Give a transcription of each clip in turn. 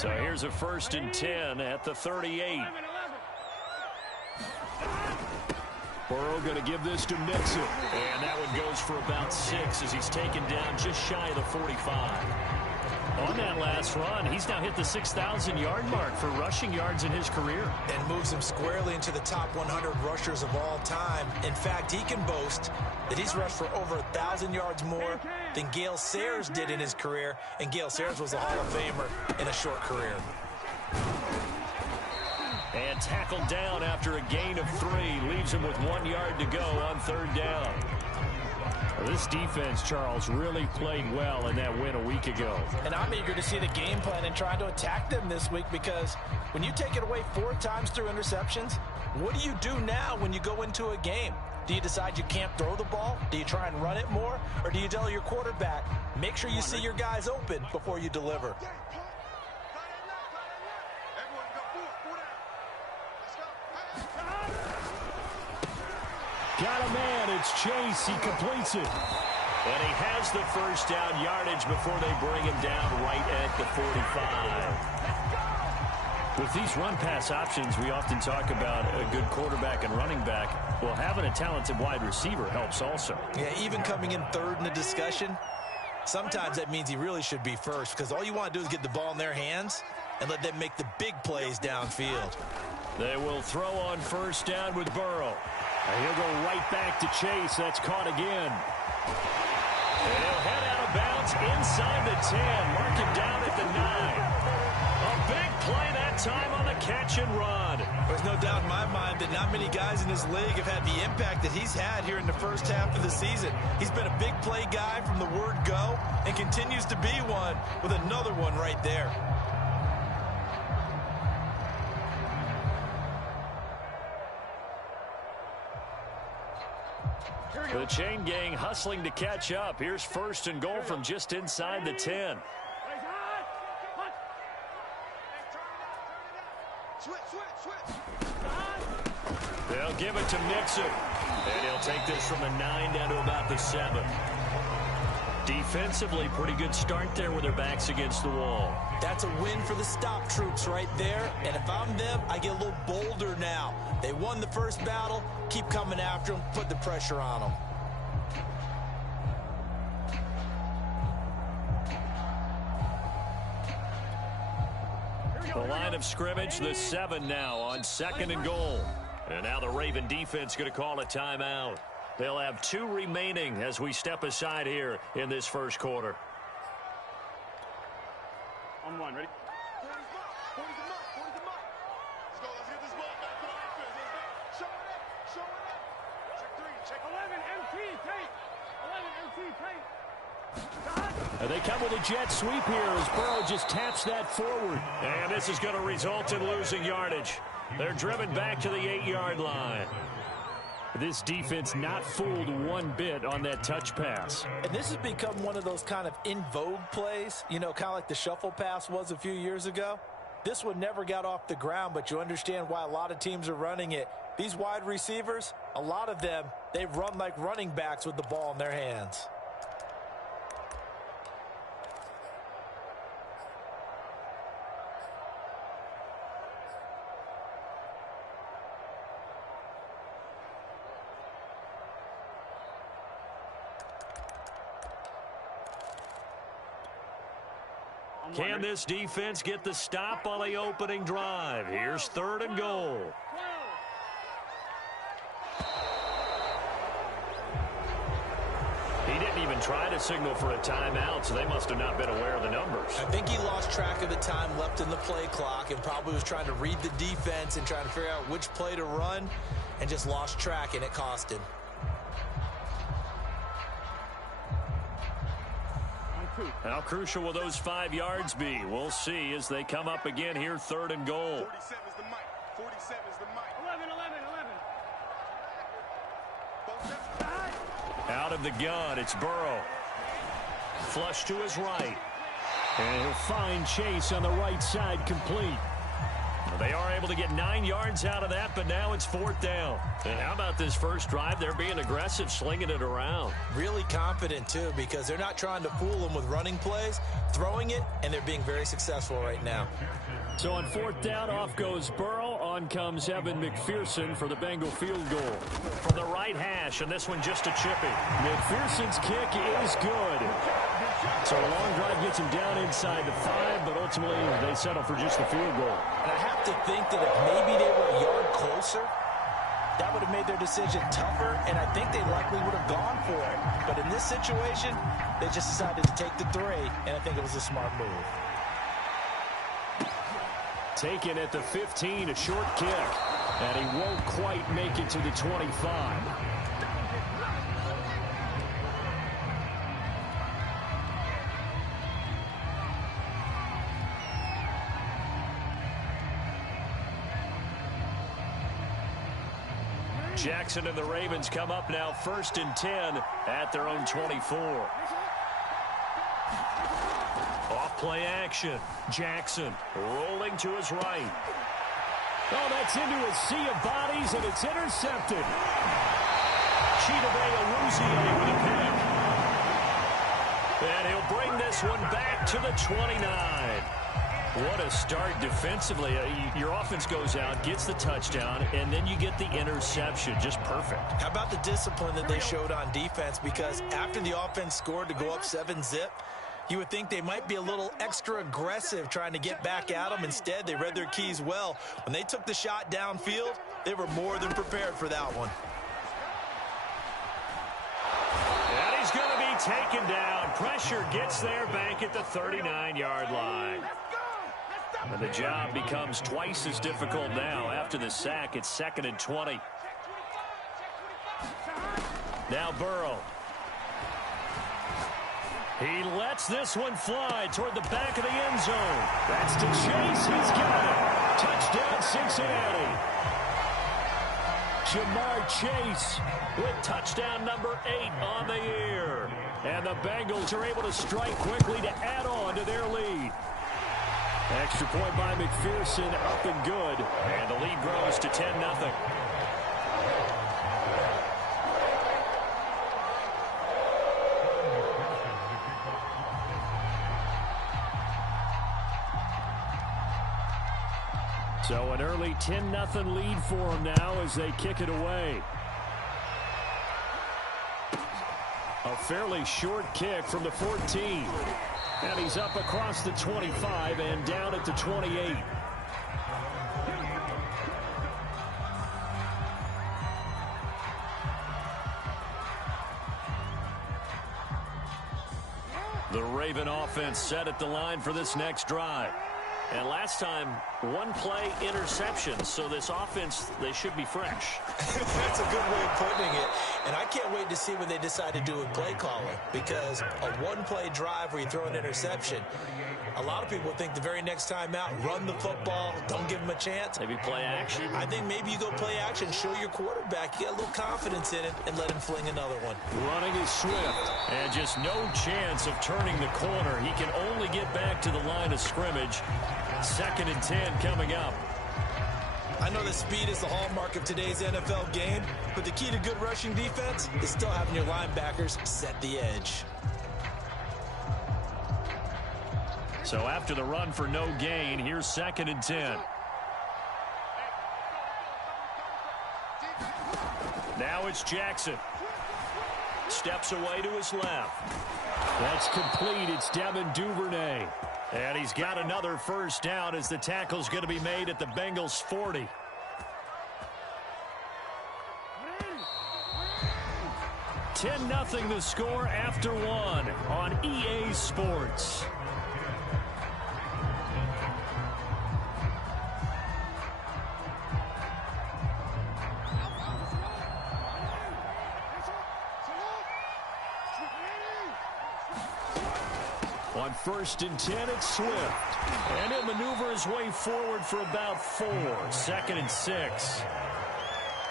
So here's a 1st and 10 at the 38. Burrow going to give this to Mixon. And that one goes for about 6 as he's taken down just shy of the 45. On that last run, he's now hit the 6,000-yard mark for rushing yards in his career. And moves him squarely into the top 100 rushers of all time. In fact, he can boast that he's rushed for over 1,000 yards more than Gale Sayers did in his career. And Gale Sayers was a Hall of Famer in a short career. And tackled down after a gain of 3. Leaves him with 1 yard to go on 3rd down. Well, this defense, Charles, really played well in that win a week ago. And I'm eager to see the game plan and try to attack them this week, because when you take it away 4 times through interceptions, what do you do now when you go into a game? Do you decide you can't throw the ball? Do you try and run it more? Or do you tell your quarterback, make sure you see your guys open before you deliver? Got a man, it's Chase, he completes it. And he has the 1st down yardage before they bring him down right at the 45. With these run-pass options, we often talk about a good quarterback and running back. Well, having a talented wide receiver helps also. Yeah, even coming in 3rd in the discussion, sometimes that means he really should be 1st, because all you want to do is get the ball in their hands and let them make the big plays downfield. They will throw on 1st down with Burrow. And he'll go right back to Chase. That's caught again. And he'll head out of bounds inside the 10. Mark him down at the 9. A big play that time on the catch and run. There's no doubt in my mind that not many guys in this league have had the impact that he's had here in the 1st half of the season. He's been a big play guy from the word go and continues to be one with another one right there. The chain gang hustling to catch up. Here's 1st and goal from just inside the 10. They'll give it to Mixon. And he'll take this from the 9 down to about the 7. Defensively, pretty good start there with their backs against the wall. That's a win for the stop troops right there. And if I'm them, I get a little bolder now. They won the 1st battle. Keep coming after them. Put the pressure on them. The line of scrimmage, the 7 now on 2nd and goal. And now the Raven defense going to call a timeout. They'll have 2 remaining as we step aside here in this 1st quarter. On 1, ready? And they come with a jet sweep here as Burrow just taps that forward. And this is going to result in losing yardage. They're driven back to the 8-yard line. This defense not fooled one bit on that touch pass. And this has become one of those kind of in vogue plays, you know, kind of like the shuffle pass was a few years ago. This one never got off the ground, but you understand why a lot of teams are running it. These wide receivers, a lot of them, they run like running backs with the ball in their hands. Can this defense get the stop on the opening drive? Here's 3rd and goal. He didn't even try to signal for a timeout, so they must have not been aware of the numbers. I think he lost track of the time left in the play clock and probably was trying to read the defense and trying to figure out which play to run and just lost track, and it cost him. How crucial will those 5 yards be? We'll see as they come up again here, 3rd and goal. 47 is the mic. 47 is the mic. 11. Out of the gun, it's Burrow. Flush to his right. And he'll find Chase on the right side complete. They are able to get 9 yards out of that, but now it's 4th down. And how about this first drive? They're being aggressive, slinging it around. Really confident, too, because they're not trying to fool them with running plays, throwing it, and they're being very successful right now. So on 4th down, off goes Burrow. On comes Evan McPherson for the Bengal field goal. From the right hash, and this one just a chippy. McPherson's kick is good. So a long drive gets him down inside the 5, but ultimately they settle for just the field goal. And I have to think that if maybe they were a yard closer, that would have made their decision tougher, and I think they likely would have gone for it. But in this situation, they just decided to take the 3, and I think it was a smart move. Taken at the 15, a short kick, and he won't quite make it to the 25. Jackson and the Ravens come up now 1st and 10 at their own 24. Off play action. Jackson rolling to his right. Oh, that's into a sea of bodies, and it's intercepted. Chidobe Awuzie with a pick. And he'll bring this one back to the 29. What a start defensively. Your offense goes out, gets the touchdown, and then you get the interception. Just perfect. How about the discipline that they showed on defense? Because after the offense scored to go up 7-zip, you would think they might be a little extra aggressive trying to get back at them. Instead, they read their keys well. When they took the shot downfield, they were more than prepared for that one. And he's going to be taken down. Pressure gets there back at the 39-yard line. And the job becomes twice as difficult now. After the sack, it's 2nd and 20. Now Burrow. He lets this one fly toward the back of the end zone. That's to Chase. He's got it. Touchdown, Cincinnati. Jamar Chase with touchdown number 8 on the year. And the Bengals are able to strike quickly to add on to their lead. Extra point by McPherson, up and good. And the lead grows to 10-0. So an early 10-0 lead for them now as they kick it away. A fairly short kick from the 14. And he's up across the 25 and down at the 28. The Raven offense set at the line for this next drive. And last time, 1-play interception. So this offense, they should be fresh. That's a good way of putting it. And I can't wait to see what they decide to do with play calling. Because a 1-play drive where you throw an interception, a lot of people think the very next time out, run the football, don't give them a chance. Maybe play action. I think maybe you go play action, show your quarterback, you get a little confidence in it, and let him fling another one. Running is swift. And just no chance of turning the corner. He can only get back to the line of scrimmage. 2nd and 10 coming up. I know that speed is the hallmark of today's NFL game, but the key to good rushing defense is still having your linebackers set the edge. So after the run for no gain, here's 2nd and 10. Now it's Jackson. Steps away to his left. That's complete. It's Devin Duvernay. And he's got another first down as the tackle's going to be made at the Bengals 40. $10-0 the score after 1 on EA Sports. On 1st and 10, it's Swift. And he'll maneuver his way forward for about 4. 2nd and 6.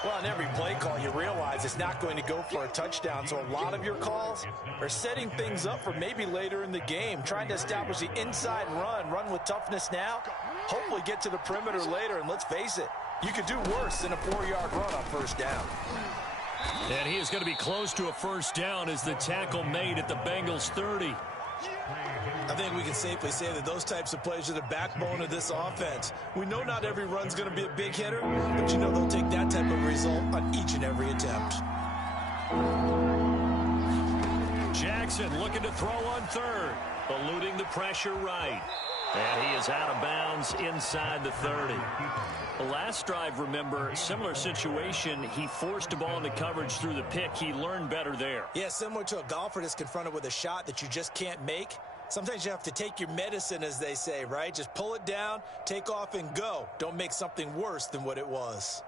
Well, on every play call, you realize it's not going to go for a touchdown, so a lot of your calls are setting things up for maybe later in the game, trying to establish the inside run with toughness now, hopefully get to the perimeter later, and let's face it, you could do worse than a 4-yard run on first down. And he is going to be close to a first down as the tackle made at the Bengals 30. I think we can safely say that those types of plays are the backbone of this offense. We know not every run's going to be a big hitter, but you know they'll take that type of result on each and every attempt. Jackson looking to throw on third, eluding the pressure right. And he is out of bounds inside the 30. The last drive, remember, similar situation. He forced a ball into coverage through the pick. He learned better there. Yeah, similar to a golfer that's confronted with a shot that you just can't make. Sometimes you have to take your medicine, as they say, right? Just pull it down, take off, and go. Don't make something worse than what it was.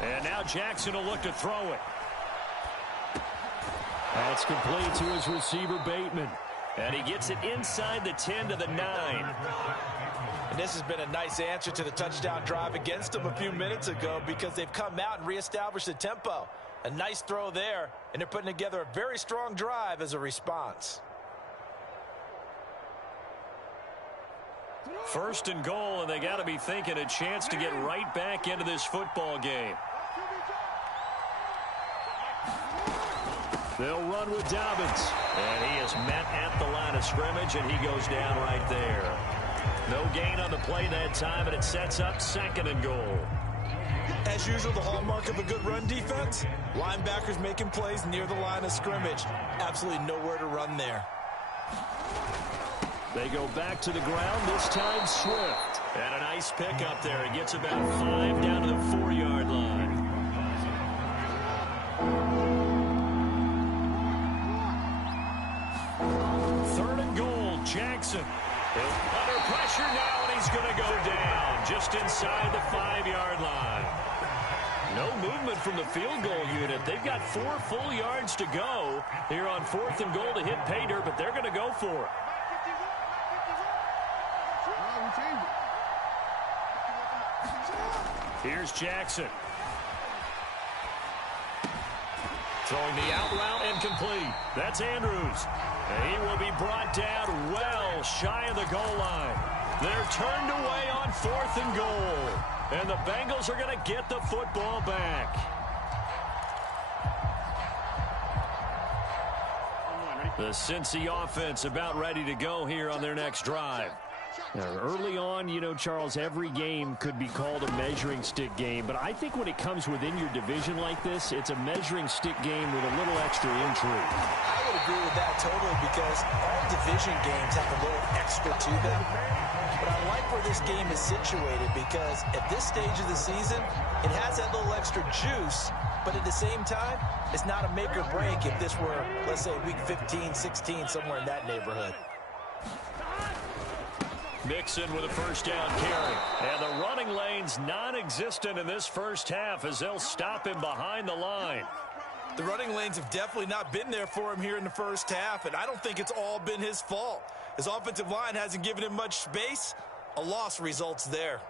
And now Jackson will look to throw it. That's complete to his receiver, Bateman. And he gets it inside the 10 to the 9. And this has been a nice answer to the touchdown drive against them a few minutes ago because they've come out and reestablished the tempo. A nice throw there, and they're putting together a very strong drive as a response. First and goal, and they got to be thinking a chance to get right back into this football game. They'll run with Dobbins. And he is met at the line of scrimmage, and he goes down right there. No gain on the play that time, and it sets up second and goal. As usual, the hallmark of a good run defense, linebackers making plays near the line of scrimmage. Absolutely nowhere to run there. They go back to the ground, this time Swift. And a nice pickup there. He gets about 5 down to the 4-yard line. Third and goal, Jackson. Under pressure now, and he's going to go down just inside the 5-yard line. No movement from the field goal unit. They've got 4 full yards to go here on 4th and goal to hit pay dirt, but they're going to go for it. Here's Jackson. Throwing the out route and complete. That's Andrews. And he will be brought down well shy of the goal line. They're turned away on 4th and goal. And the Bengals are going to get the football back. The Cincy offense about ready to go here on their next drive. Now, early on, you know, Charles, every game could be called a measuring stick game, but I think when it comes within your division like this, it's a measuring stick game with a little extra intrigue. I would agree with that totally because all division games have a little extra to them. But I like where this game is situated because at this stage of the season, it has that little extra juice, but at the same time, it's not a make or break if this were, let's say, week 15, 16, somewhere in that neighborhood. Mixon with a first down carry. And the running lane's non-existent in this first half as they'll stop him behind the line. The running lanes have definitely not been there for him here in the first half, and I don't think it's all been his fault. His offensive line hasn't given him much space. A loss results there.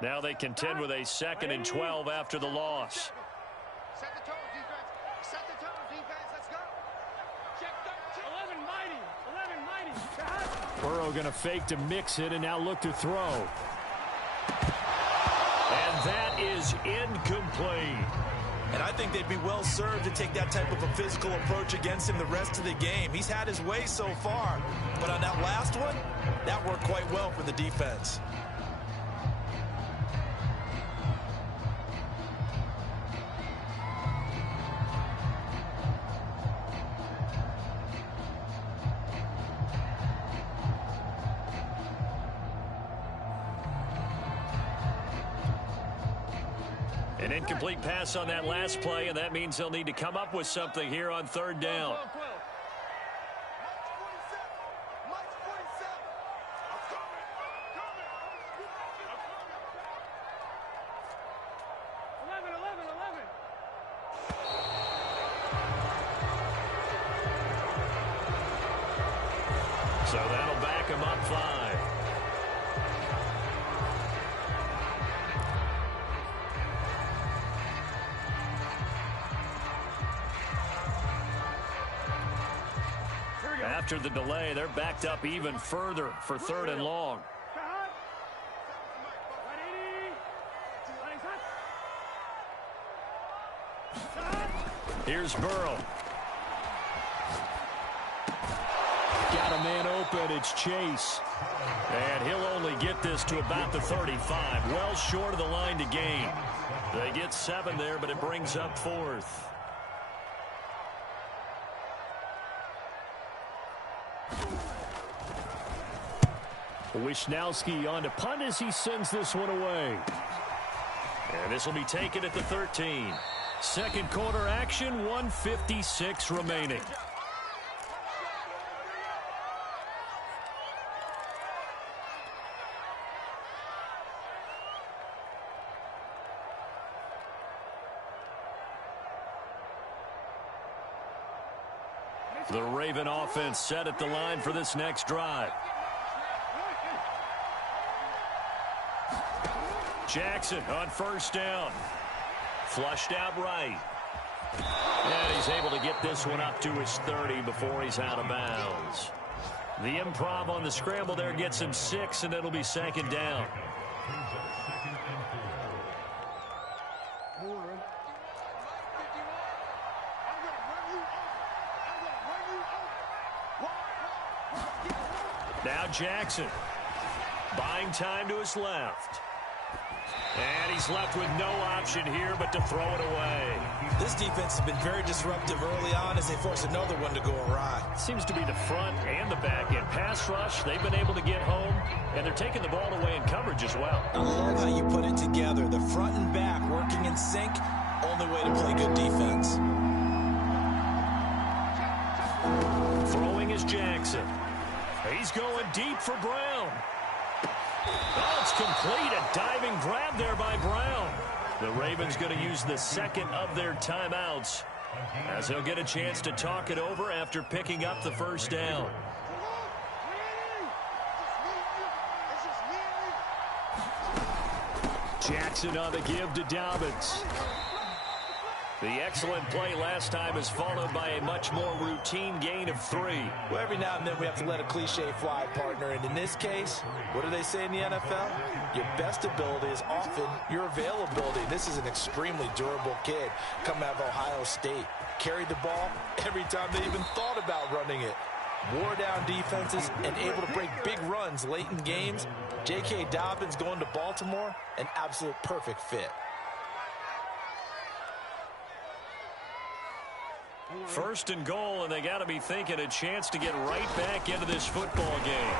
Now they contend with a 2nd and 12 after the loss. Set the tone, defense. Set the tone, defense. Let's go. Check that. 11 mighty. Burrow going to fake to mix it and now look to throw. And that is incomplete. And I think they'd be well served to take that type of a physical approach against him the rest of the game. He's had his way so far, but on that last one, that worked quite well for the defense. An incomplete pass on that last play, and that means they'll need to come up with something here on 3rd down. after the delay, they're backed up even further for 3rd and long. Here's Burrow. Got a man open. It's Chase. And he'll only get this to about the 35. Well short of the line to gain. They get 7 there, but it brings up 4th. Wisnowski on to punt as he sends this one away. And this will be taken at the 13. Second quarter action, 1:56 remaining. The Raven offense set at the line for this next drive. Jackson on first down. Flushed out right. And he's able to get this one up to his 30 before he's out of bounds. The improv on the scramble there gets him 6, and it'll be 2nd down. Now Jackson. Buying time to his left. And he's left with no option here but to throw it away. This defense has been very disruptive early on as they force another one to go awry. Seems to be the front and the back end. Pass rush, they've been able to get home, and they're taking the ball away in coverage as well. I love how you put it together. The front and back working in sync. Only way to play good defense. Throwing is Jackson. He's going deep for Brown. Oh, it's complete. A diving grab there by Brown. The Ravens going to use the second of their timeouts as he'll get a chance to talk it over after picking up the first down. Jackson on the give to Dobbins. The excellent play last time is followed by a much more routine gain of 3. Well, every now and then we have to let a cliche fly, partner. And in this case, what do they say in the NFL? Your best ability is often your availability. This is an extremely durable kid coming out of Ohio State. Carried the ball every time they even thought about running it. Wore down defenses and able to break big runs late in games. J.K. Dobbins going to Baltimore, an absolute perfect fit. First and goal, and they got to be thinking a chance to get right back into this football game.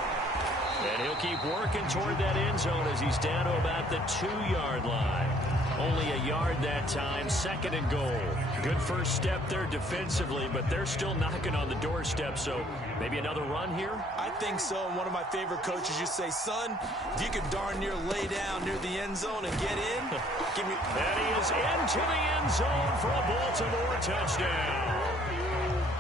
And he'll keep working toward that end zone as he's down to about the 2-yard line. Only a yard that time, 2nd and goal. Good first step there defensively, but they're still knocking on the doorstep, so maybe another run here? I think so. And one of my favorite coaches, you say, son, if you could darn near lay down near the end zone and get in, give me... And he is into the end zone for a Baltimore touchdown.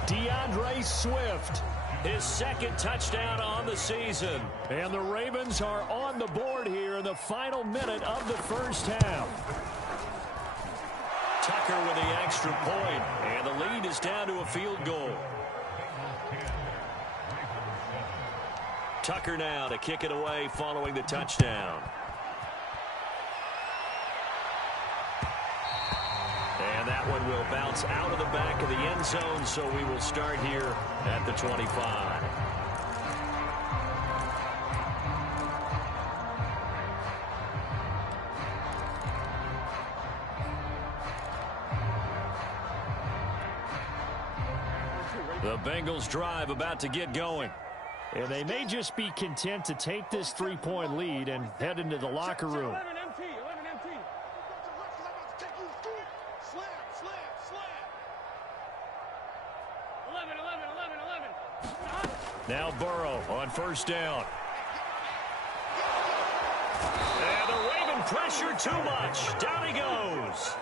DeAndre Swift, his 2nd touchdown on the season. And the Ravens are on the board here in the final minute of the first half. Tucker with the extra point, and the lead is down to a field goal. Tucker now to kick it away following the touchdown. And that one will bounce out of the back of the end zone, so we will start here at the 25. The Bengals drive about to get going. And they may just be content to take this 3-point lead and head into the locker room. 11 MT. Now Burrow on first down. And the Raven pressure too much. Down he goes.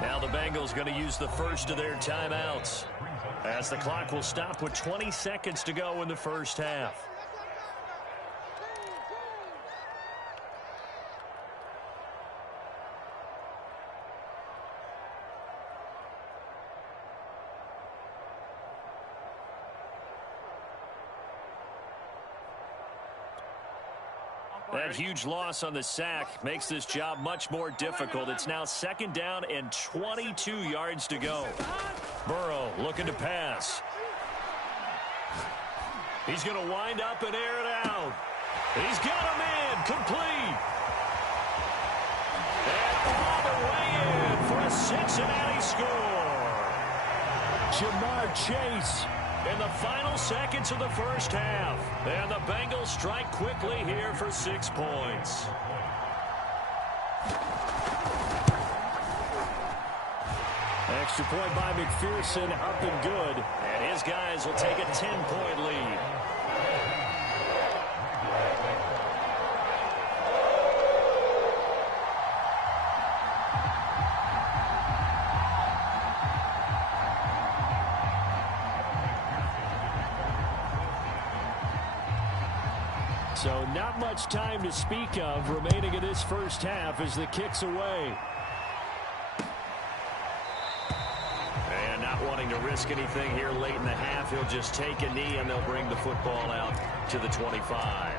Now the Bengals going to use the first of their timeouts, as the clock will stop with 20 seconds to go in the first half. That huge loss on the sack makes this job much more difficult. It's now 2nd down and 22 yards to go. Burrow looking to pass. He's going to wind up and air it out. He's got him in. Complete. And all the way in for a Cincinnati score. Jamar Chase in the final seconds of the first half. And the Bengals strike quickly here for 6 points. Extra point by McPherson, up and good. And his guys will take a 10-point lead. So not much time to speak of remaining in this first half as the kick's away. And not wanting to risk anything here late in the half, he'll just take a knee and they'll bring the football out to the 25.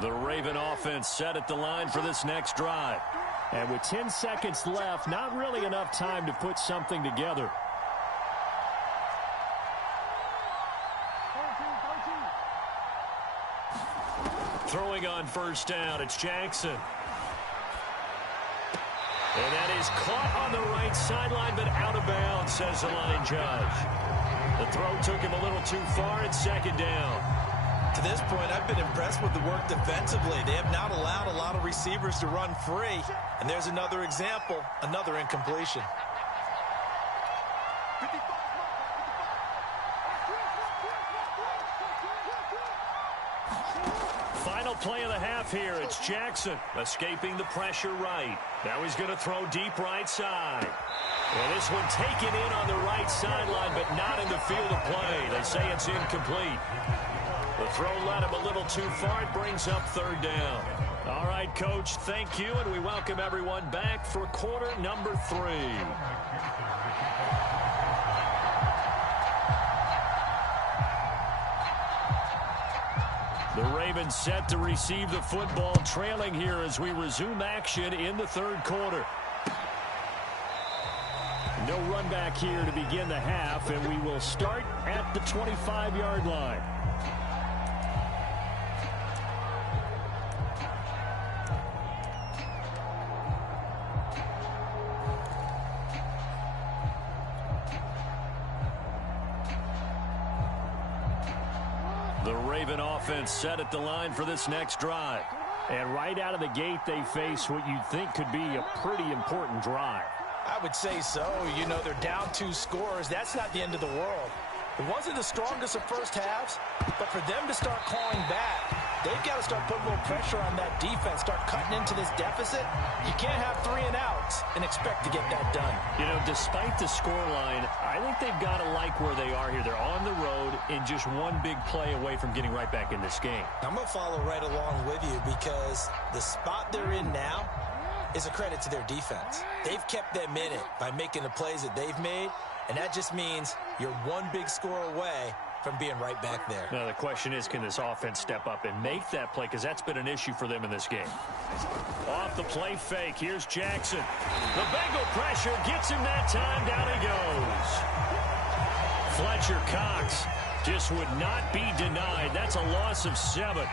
The Raven offense set at the line for this next drive. And with 10 seconds left, not really enough time to put something together. Throwing on first down, it's Jackson. And that is caught on the right sideline, but out of bounds, says the line judge. The throw took him a little too far at 2nd down. To this point, I've been impressed with the work defensively. They have not allowed a lot of receivers to run free. And there's another example, another incompletion. Final play of the half here. It's Jackson escaping the pressure right. Now he's going to throw deep right side. And this one taken in on the right sideline, but not in the field of play. They say it's incomplete. The throw led him a little too far. It brings up 3rd down. All right, Coach, thank you, and we welcome everyone back for quarter number 3. The Ravens set to receive the football, trailing here as we resume action in the 3rd quarter. No run back here to begin the half, and we will start at the 25-yard line. The Raven offense set at the line for this next drive. And right out of the gate, they face what you'd think could be a pretty important drive. I would say so. You know, they're down 2 scores. That's not the end of the world. It wasn't the strongest of first halves, but for them to start clawing back, they've got to start putting a little pressure on that defense, start cutting into this deficit. You can't have 3 and outs and expect to get that done. You know, despite the scoreline, I think they've got to like where they are here. They're on the road and just one big play away from getting right back in this game. I'm going to follow right along with you because the spot they're in now is a credit to their defense. They've kept them in it by making the plays that they've made, and that just means you're one big score away from being right back there. Now, the question is, can this offense step up and make that play? Because that's been an issue for them in this game. Off the play fake, here's Jackson. The Bengal pressure gets him that time. Down he goes. Fletcher Cox just would not be denied. That's a loss of 7.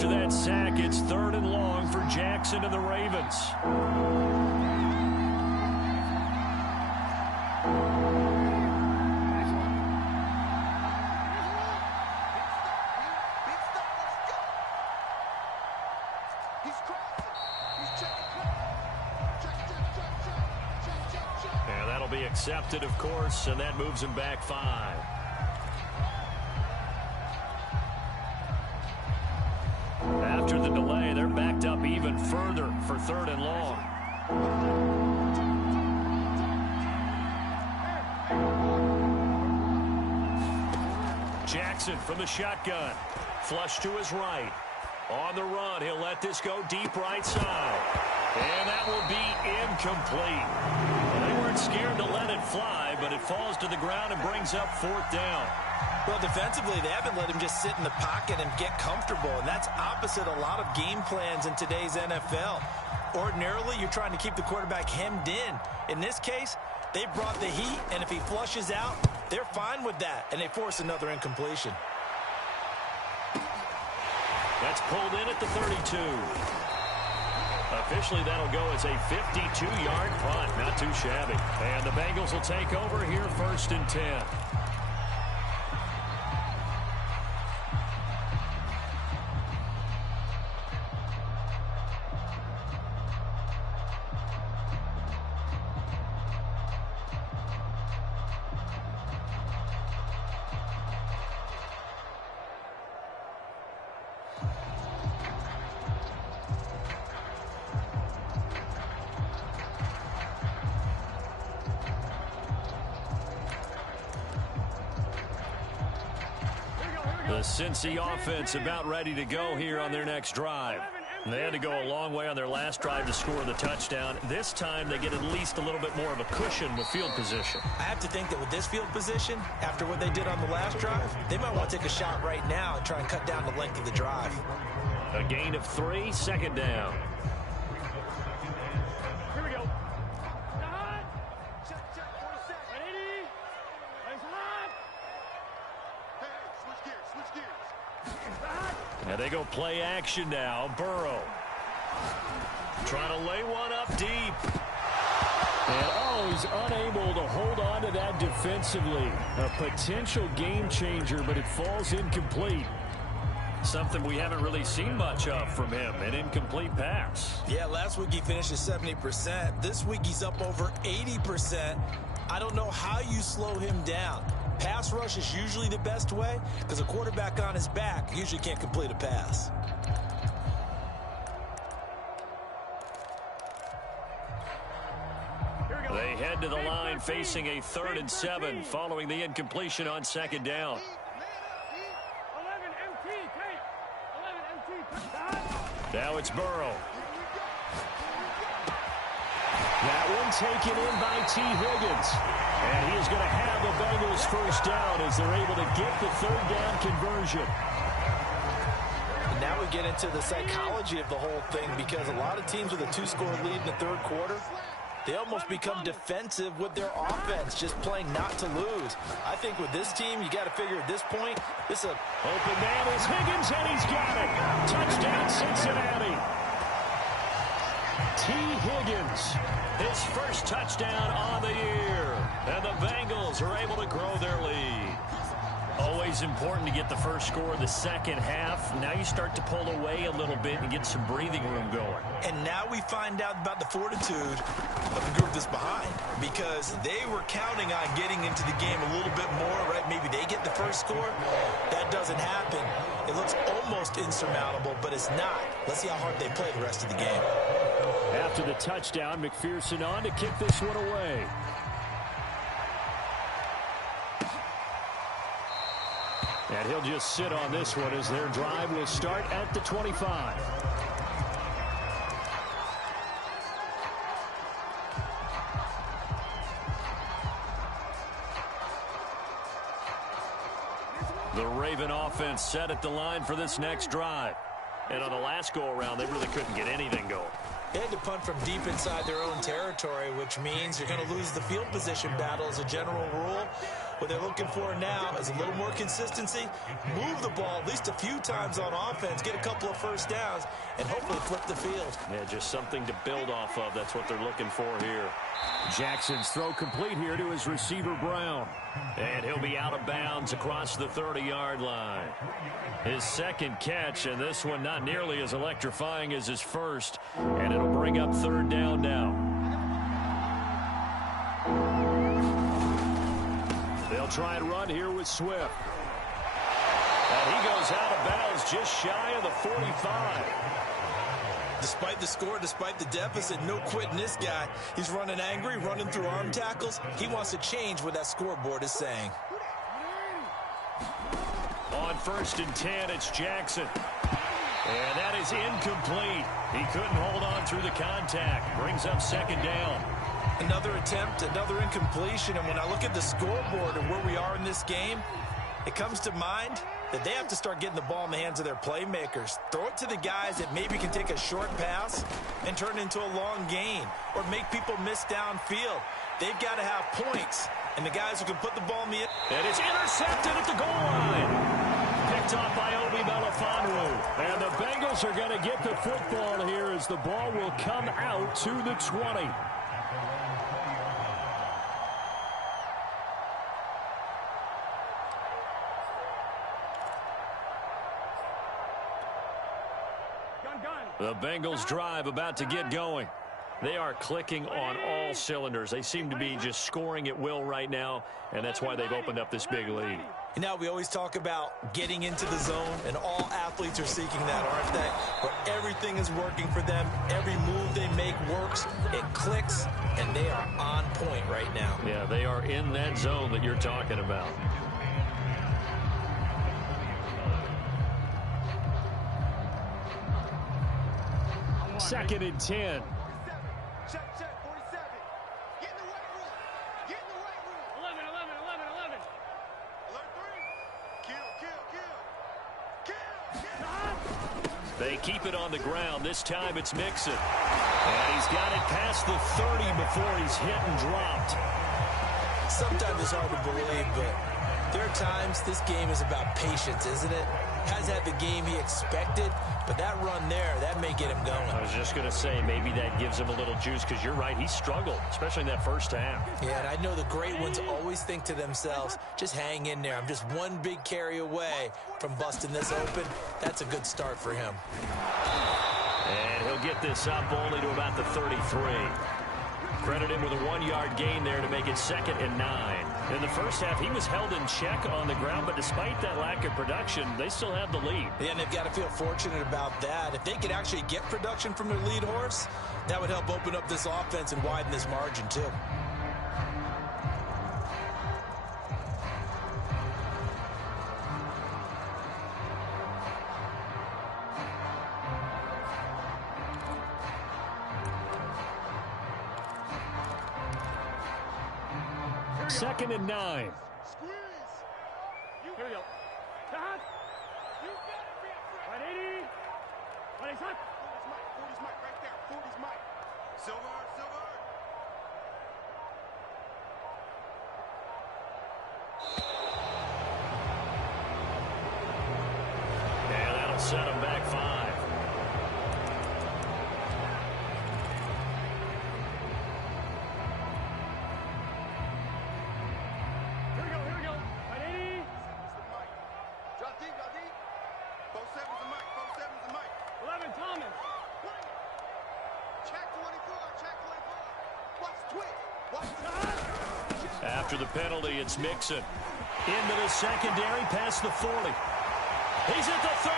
After that sack, it's 3rd and long for Jackson and the Ravens. And that'll be accepted, of course, and that moves him back 5. After the delay, they're backed up even further for 3rd and long. Jackson from the shotgun. Flush to his right. On the run, he'll let this go deep right side. And that will be incomplete. Well, they weren't scared to let it fly, but it falls to the ground and brings up 4th down. Well, defensively, they haven't let him just sit in the pocket and get comfortable, and that's opposite a lot of game plans in today's NFL. Ordinarily, you're trying to keep the quarterback hemmed in. In this case, they brought the heat, and if he flushes out, they're fine with that, and they force another incompletion. That's pulled in at the 32. Officially, that'll go as a 52-yard punt. Not too shabby. And the Bengals will take over here 1st and 10. The Cincy offense about ready to go here on their next drive. They had to go a long way on their last drive to score the touchdown. This time they get at least a little bit more of a cushion with field position. I have to think that with this field position, after what they did on the last drive, they might want to take a shot right now and try and cut down the length of the drive. A gain of 3, 2nd down. Here we go. Check, 47. Ready? Nice hot. Hey, switch gears. And they go play action now. Burrow trying to lay one up deep. And he's unable to hold on to that defensively. A potential game changer, but it falls incomplete. Something we haven't really seen much of from him, an incomplete pass. Yeah, last week he finished at 70%. This week he's up over 80%. I don't know how you slow him down. Pass rush is usually the best way because a quarterback on his back usually can't complete a pass. They head to the line facing a 3rd and 7 following the incompletion on 2nd down. 11 MT, Kate. 11 MT. Now it's Burrow. That one taken in by T. Higgins. And he is going to have the Bengals 1st down as they're able to get the 3rd down conversion. And now we get into the psychology of the whole thing because a lot of teams with a 2-score lead in the 3rd quarter, they almost become defensive with their offense, just playing not to lose. I think with this team, you got to figure at this point, this is a open man is Higgins, and he's got it. Touchdown, Cincinnati. T. Higgins, his 1st touchdown on the year. And the Bengals are able to grow their lead. Always important to get the 1st score of the 2nd half. Now you start to pull away a little bit and get some breathing room going. And now we find out about the fortitude of the group that's behind because they were counting on getting into the game a little bit more, right? Maybe they get the 1st score. That doesn't happen. It looks almost insurmountable, but it's not. Let's see how hard they play the rest of the game. After the touchdown, McPherson on to kick this one away. And he'll just sit on this one as their drive will start at the 25. The Raven offense set at the line for this next drive. And on the last go-around, they really couldn't get anything going. They had to punt from deep inside their own territory, which means you're going to lose the field position battle as a general rule. What they're looking for now is a little more consistency, move the ball at least a few times on offense, get a couple of first downs, and hopefully flip the field. Yeah, just something to build off of. That's what they're looking for here. Jackson's throw complete here to his receiver, Brown. And he'll be out of bounds across the 30-yard line. His second catch, and this one not nearly as electrifying as his first. And it'll bring up third down now. They'll try and run here with Swift. And he goes out of bounds just shy of the 45. Despite the score, despite the deficit, no quitting this guy. He's running angry, running through arm tackles. He wants to change what that scoreboard is saying. On 1st and 10, it's Jackson. And that is incomplete. He couldn't hold on through the contact. Brings up second down. Another attempt, another incompletion. And when I look at the scoreboard and where we are in this game, it comes to mind that they have to start getting the ball in the hands of their playmakers. Throw it to the guys that maybe can take a short pass and turn it into a long gain or make people miss downfield. They've got to have points, and the guys who can put the ball in the end. And it's intercepted at the goal line. Picked off by Obi Melifonwu. And the Bengals are going to get the football here as the ball will come out to the 20. The Bengals drive about to get going. They are clicking on all cylinders. They seem to be just scoring at will right now, and that's why they've opened up this big lead. You know, we always talk about getting into the zone, and all athletes are seeking that, aren't they? Where everything is working for them. Every move they make works. It clicks, and they are on point right now. Yeah, they are in that zone that you're talking about. Second and 10. Check, 47. Get in the weight room. Get in the weight room. 11. Alert 3. Kill. They keep it on the ground. This time it's Mixon. And he's got it past the 30 before he's hit and dropped. Sometimes it's hard to believe, but there are times this game is about patience, isn't it? Hasn't had the game he expected, but that run there, that may get him going. I was just going to say, maybe that gives him a little juice, because you're right, he struggled, especially in that first half. Yeah, and I know the great ones always think to themselves, just hang in there. I'm just one big carry away from busting this open. That's a good start for him. And he'll get this up only to about the 33. Credit him with a 1-yard gain there to make it 2nd and 9. In the first half, he was held in check on the ground, but despite that lack of production, they still have the lead. Yeah, and they've got to feel fortunate about that. If they could actually get production from their lead horse, that would help open up this offense and widen this margin too. Second and 9. Squeeze. Here we go. Cut. You got it, 180. 40's Mike. 40's Mike right there. 40's Mike. Silver. And that'll set him back 5. After the penalty, it's Mixon. Into the secondary, past the 40. He's at the 30.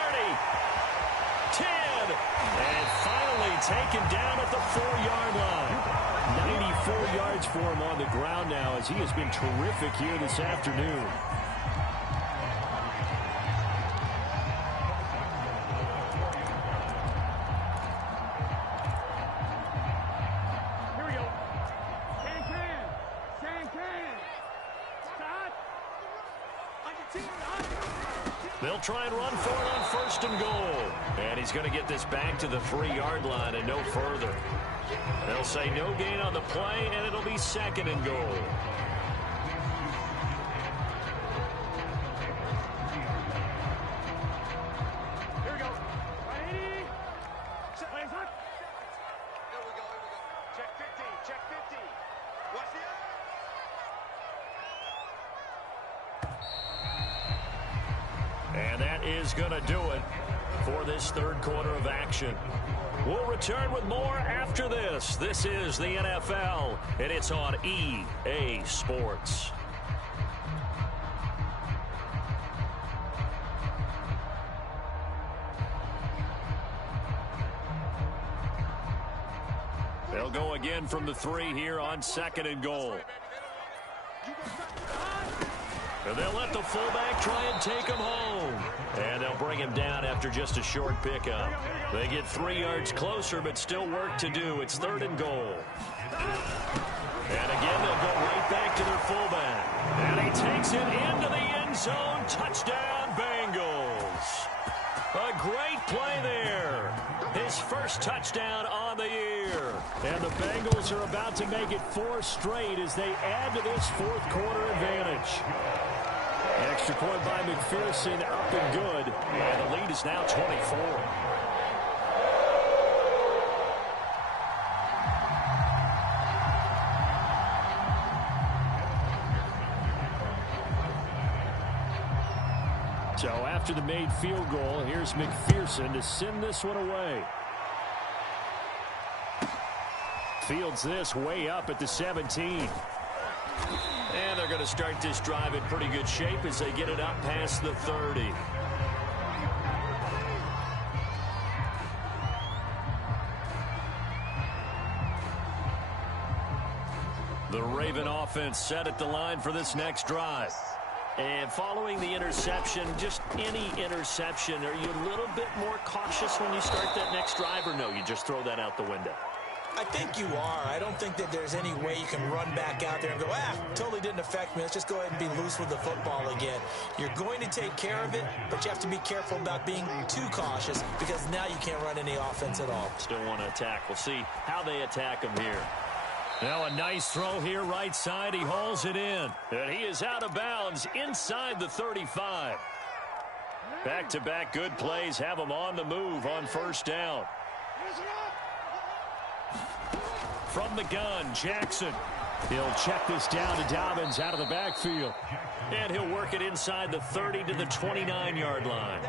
10. And finally taken down at the 4-yard line. 94 yards for him on the ground now, as he has been terrific here this afternoon. They'll try and run for it on 1st and goal. And he's going to get this back to the 3-yard line and no further. They'll say no gain on the play, and it'll be 2nd and goal. And that is going to do it for this third quarter of action. We'll return with more after this. This is the NFL, and it's on EA Sports. They'll go again from the 3 here on 2nd and goal. And they'll let the fullback try and take him home. And they'll bring him down after just a short pickup. They get 3 yards closer, but still work to do. It's 3rd and goal. And again, they'll go right back to their fullback. And he takes it into the end zone. Touchdown, Bengals. A great play there. His first touchdown on the year. And the Bengals are about to make it 4 straight as they add to this fourth quarter advantage. Extra point by McPherson, up and good. And the lead is now 24. So after the made field goal, here's McPherson to send this one away. Fields this way up at the 17. And they're going to start this drive in pretty good shape as they get it up past the 30. The Raven offense set at the line for this next drive. And following the interception, just any interception, are you a little bit more cautious when you start that next drive, or no, you just throw that out the window? I think you are. I don't think that there's any way you can run back out there and go, totally didn't affect me. Let's just go ahead and be loose with the football again. You're going to take care of it, but you have to be careful about being too cautious because now you can't run any offense at all. Still want to attack. We'll see how they attack him here. Now a nice throw here right side. He hauls it in. And he is out of bounds inside the 35. Back-to-back good plays have him on the move on first down. From the gun, Jackson. He'll check this down to Dobbins out of the backfield. And he'll work it inside the 30 to the 29-yard line.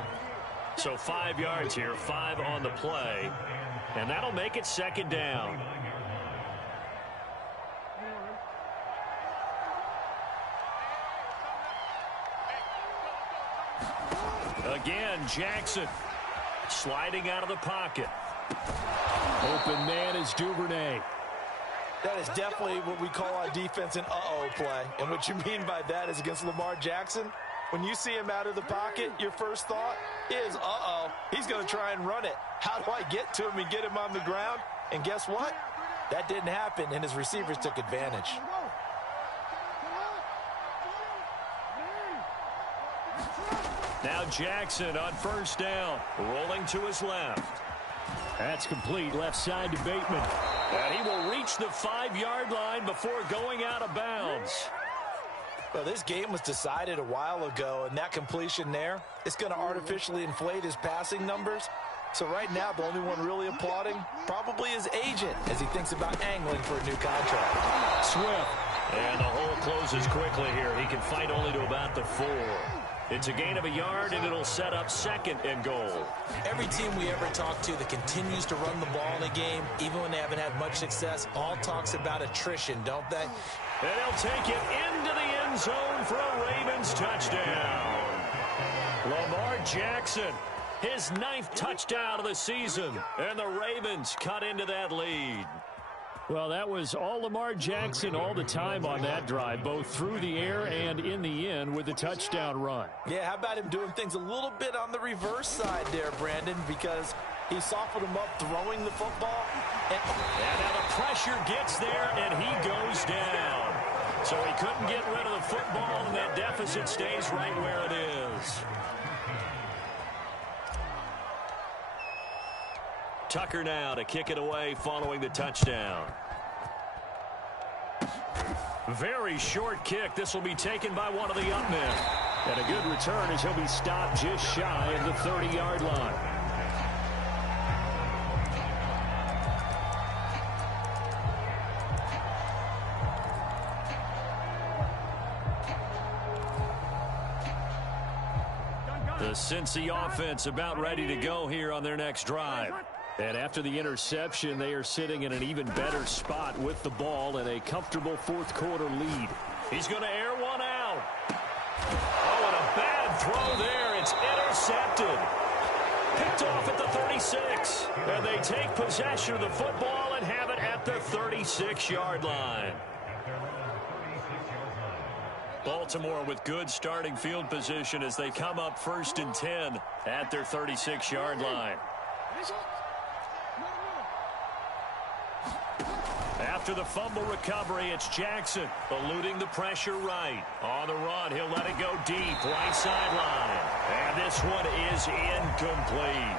So 5 yards here, 5 on the play. And that'll make it second down. Again, Jackson sliding out of the pocket. Open man is Duvernay. That is definitely what we call on defense an uh-oh play. And what you mean by that is against Lamar Jackson, when you see him out of the pocket, your first thought is, uh-oh, he's going to try and run it. How do I get to him and get him on the ground? And guess what? That didn't happen, and his receivers took advantage. Now Jackson on first down, rolling to his left. That's complete, left side to Bateman. And he will reach the 5-yard line before going out of bounds. Well, this game was decided a while ago, and that completion there, it's going to artificially inflate his passing numbers. So right now, the only one really applauding probably his agent as he thinks about angling for a new contract. Swift. And the hole closes quickly here. He can fight only to about the 4. It's a gain of a yard, and it'll set up second and goal. Every team we ever talk to that continues to run the ball in a game, even when they haven't had much success, all talks about attrition, don't they? And he'll take it into the end zone for a Ravens touchdown. Lamar Jackson, his 9th touchdown of the season, and the Ravens cut into that lead. Well, that was all Lamar Jackson all the time on that drive, both through the air and in the end with the touchdown run. Yeah, how about him doing things a little bit on the reverse side there, Brandon, because he softened him up throwing the football. And now the pressure gets there, and he goes down. So he couldn't get rid of the football, and that deficit stays right where it is. Tucker now to kick it away following the touchdown. Very short kick. This will be taken by one of the up men. And a good return as he'll be stopped just shy of the 30-yard line. The Cincy offense about ready to go here on their next drive. And after the interception, they are sitting in an even better spot with the ball and a comfortable fourth quarter lead. He's going to air one out. Oh, and a bad throw there. It's intercepted. Picked off at the 36. And they take possession of the football and have it at the 36-yard line. Baltimore with good starting field position as they come up 1st and 10 at their 36-yard line. After the fumble recovery, it's Jackson eluding the pressure right. On the run, he'll let it go deep, right sideline. And this one is incomplete.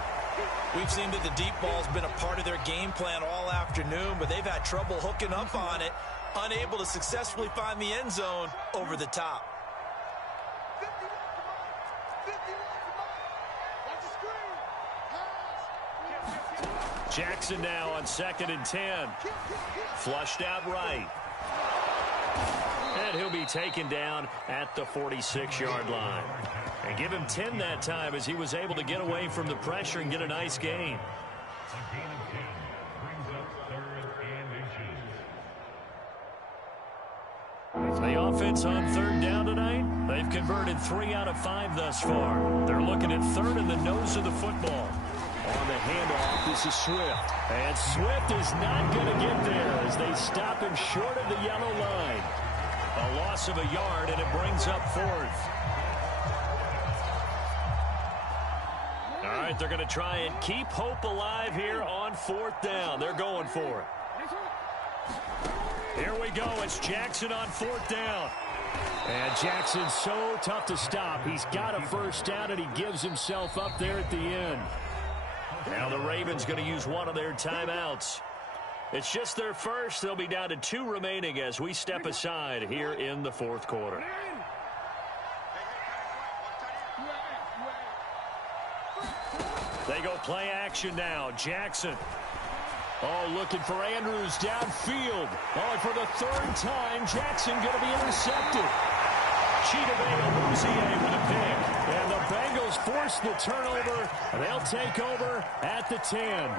We've seen that the deep ball's been a part of their game plan all afternoon, but they've had trouble hooking up on it, unable to successfully find the end zone over the top. Jackson now on 2nd and 10. Flushed out right. And he'll be taken down at the 46-yard line. And give him 10 that time as he was able to get away from the pressure and get a nice gain. The offense on 3rd down tonight, they've converted 3 out of 5 thus far. They're looking at 3rd in the nose of the football. On the handoff, this is Swift. And Swift is not going to get there as they stop him short of the yellow line. A loss of a yard, and it brings up 4th. All right, they're going to try and keep hope alive here on 4th down. They're going for it. Here we go. It's Jackson on 4th down. And Jackson's so tough to stop. He's got a first down, and he gives himself up there at the end. Now the Ravens going to use one of their timeouts. It's just their first. They'll be down to 2 remaining as we step aside here in the 4th quarter. They go play action now. Jackson. Oh, looking for Andrews downfield. Oh, and for the 3rd time, Jackson going to be intercepted. Chidobe with a pick. And the Bengals force the turnover. They'll take over at the 10.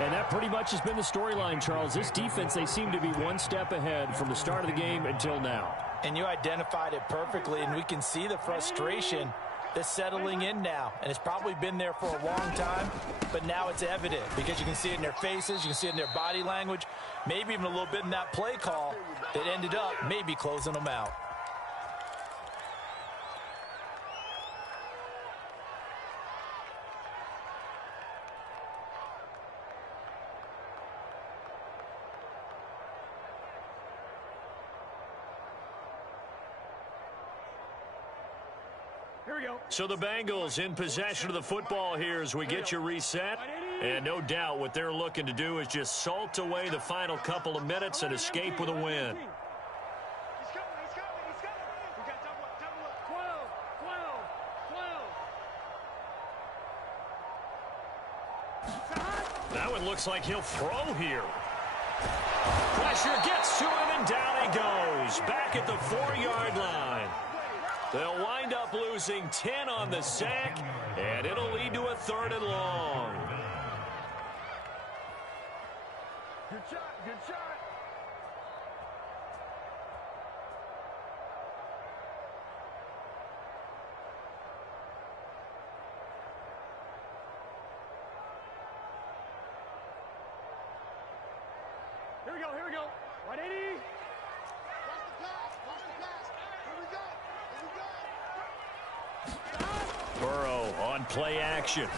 And that pretty much has been the storyline, Charles. This defense, they seem to be one step ahead from the start of the game until now. And you identified it perfectly, and we can see the frustration that's settling in now. And it's probably been there for a long time, but now it's evident because you can see it in their faces, you can see it in their body language, maybe even a little bit in that play call that ended up maybe closing them out. So the Bengals in possession of the football here as we get you reset. And no doubt what they're looking to do is just salt away the final couple of minutes and escape with a win. That one looks like he'll throw here. Pressure gets to him and down he goes. Back at the 4-yard line. They'll wind up losing 10 on the sack, and it'll lead to a 3rd and long. Good shot, good shot. Here we go, here we go. 180. Watch the pass, watch the pass. Here we go. Burrow on play action. Under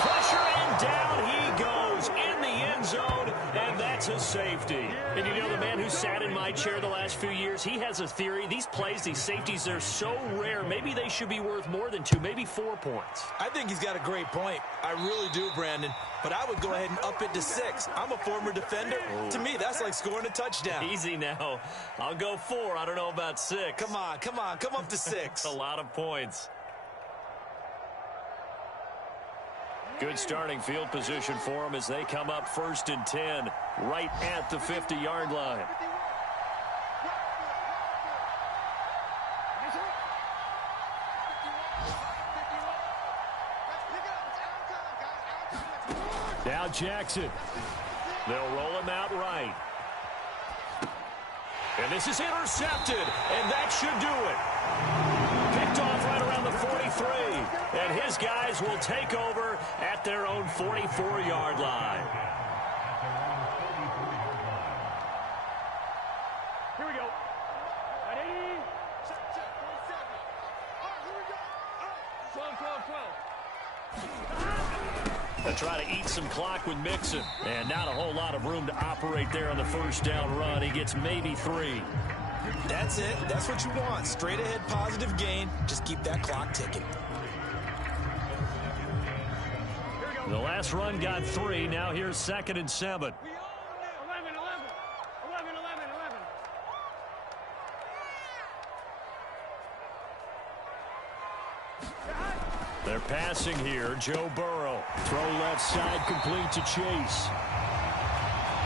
pressure and down he goes in the end zone, and that's a safety. And you know, the man who sat in my chair the last few years, he has a theory. These plays, these safeties, they're so rare. Maybe they should be worth more than 2, maybe 4 points. I think he's got a great point. I really do, Brandon. But I would go ahead and up it to 6. I'm a former defender. Ooh. To me, that's like scoring a touchdown. Easy now. I'll go 4. I don't know about 6. Come on, come on. Come up to 6. A lot of points. Good starting field position for them as they come up 1st and 10 right at the 50-yard line. Now Jackson. They'll roll him out right. And this is intercepted, and that should do it. Picked off right around the 43, and his guys will take over at their own 44-yard line. Here we go. At 80. Check, 47. All right, here we go. All right, 12. They'll try to eat some clock with Mixon. And not a whole lot of room to operate there on the first down run. He gets maybe 3. That's it. That's what you want. Straight ahead positive gain. Just keep that clock ticking. The last run got 3. Now here's 2nd and 7. 11. They're passing here. Joe Burrow. Throw left side, complete to Chase.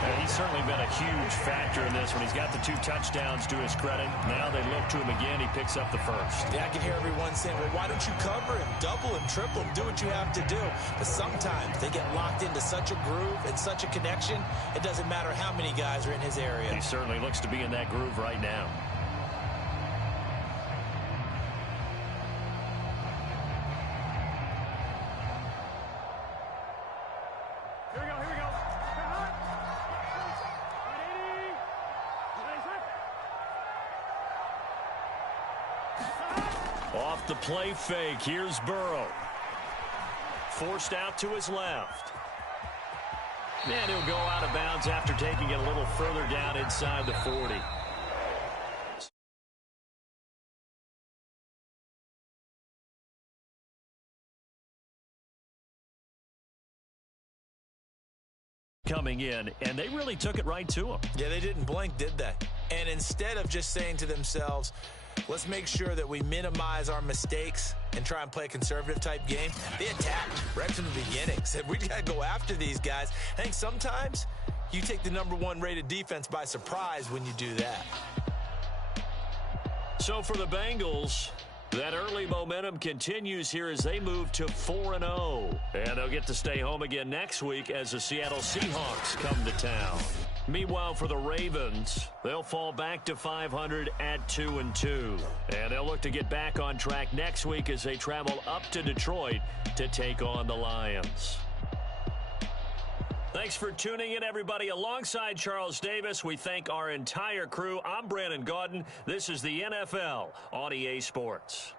And he's certainly been a huge factor in this one. He's got the 2 touchdowns to his credit. Now they look to him again. He picks up the first. Yeah, I can hear everyone saying, well, why don't you cover him, double him, triple him, do what you have to do. But sometimes they get locked into such a groove and such a connection, it doesn't matter how many guys are in his area. He certainly looks to be in that groove right now. Off the play fake, here's Burrow. Forced out to his left. And he'll go out of bounds after taking it a little further down inside the 40. Coming in, and they really took it right to him. Yeah, they didn't blink, did they? And instead of just saying to themselves, let's make sure that we minimize our mistakes and try and play a conservative type game, they attacked right from the beginning. Said, we got to go after these guys. I think sometimes you take the #1 rated defense by surprise when you do that. So for the Bengals, that early momentum continues here as they move to 4-0. And they'll get to stay home again next week as the Seattle Seahawks come to town. Meanwhile, for the Ravens, they'll fall back to 500 at 2-2. And they'll look to get back on track next week as they travel up to Detroit to take on the Lions. Thanks for tuning in, everybody. Alongside Charles Davis, we thank our entire crew. I'm Brandon Gaudin. This is the NFL on EA Sports.